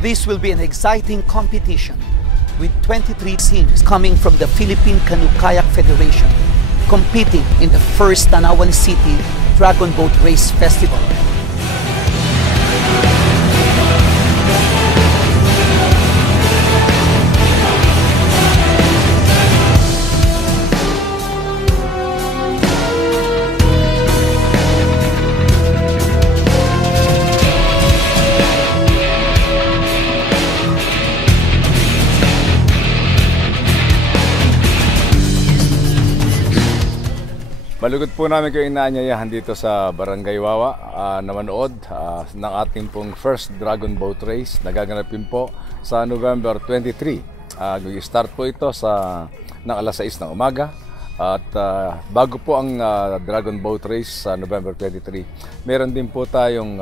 This will be an exciting competition with 23 teams coming from the Philippine Canoe Kayak Federation competing in the first Tanawan City Dragon Boat Race Festival. Malugod po namin kayo inaanyayahan dito sa Barangay Wawa na manood ng ating pong first Dragon Boat Race. Nagaganapin po sa November 23. Start po ito ng alas 6 ng umaga. At bago po ang Dragon Boat Race sa November 23, meron din po tayong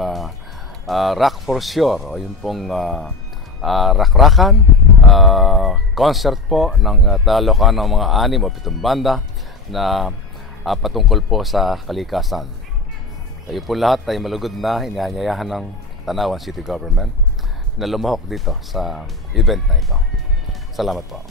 Rock for Sure, o yun pong rakrakan, concert po ng talokan ng mga 6 o 7 banda na patungkol po sa kalikasan. Kayo po lahat ay malugod na inaanyayahan ng Tanawan City Government na lumahok dito sa event na ito. Salamat po.